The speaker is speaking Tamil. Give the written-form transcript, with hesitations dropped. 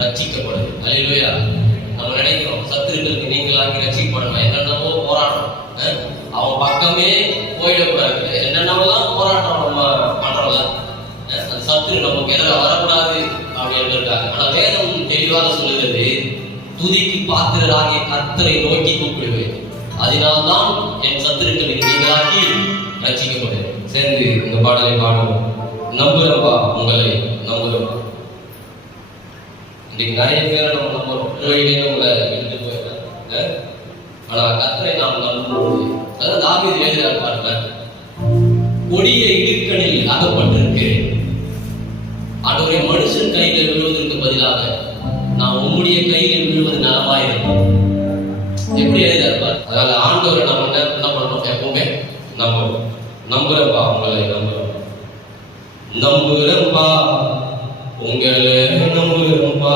ரட்சிக்கப்படுது. அல்லேலூயா. நம்ம நினைக்கிறோம் சத்துருக்களுக்கு நீங்களாக்கி ரட்சிக்கப்படணும், என்னென்னவோ போராட்டம், அவன் பக்கமே போயிடக்கூடாது, என்னென்னவெல்லாம் போராட்டம் நம்ம பண்றோம்ல, அந்த சத்துரு நமக்கு எதிராக வரக்கூடாது அப்படின்னு இருக்காங்க. ஆனா வேதம் தெளிவாக சொல்லுகிறது, துதிக்கு பாத்திரராகிய கர்த்தரை நோக்கி கூப்பிடுவேன், அதனால்தான் என் சத்துருக்களை நீங்களாக்கி ரட்சிக்கப்படுவேன். சேர்ந்து இந்த பாடலை பாடுவோம். நம்புறப்பா, உங்களை நம்புறப்பா. இன்னைக்கு நிறைய பேரை நம்ம நம்புறோம், வழியிலே உங்களை விட்டு போயிடுறாங்க. ஆனா கர்த்தரை நாம் நம்பும்போது, அதான் தாவீது எழுதுறார் பாருங்க, கொடிய இடுக்கணில் அகப்பட்டிருக்கிறேன், ஆண்டவரே மனுஷன் கையில் விழுவதற்கு பதிலாக நான் உம்முடைய கையில் விழுவது நலமாயிருக்கும். எப்படி எழுதியிருப்பார்? அதனால ஆண்டவரை நம்ம என்ன பண்ணணும்? எப்பவுமே நம்பணும். நம்புறப்பா, உங்களை நம்புறப்பா, நம்புறப்பா, உங்களை நம்புறப்பா.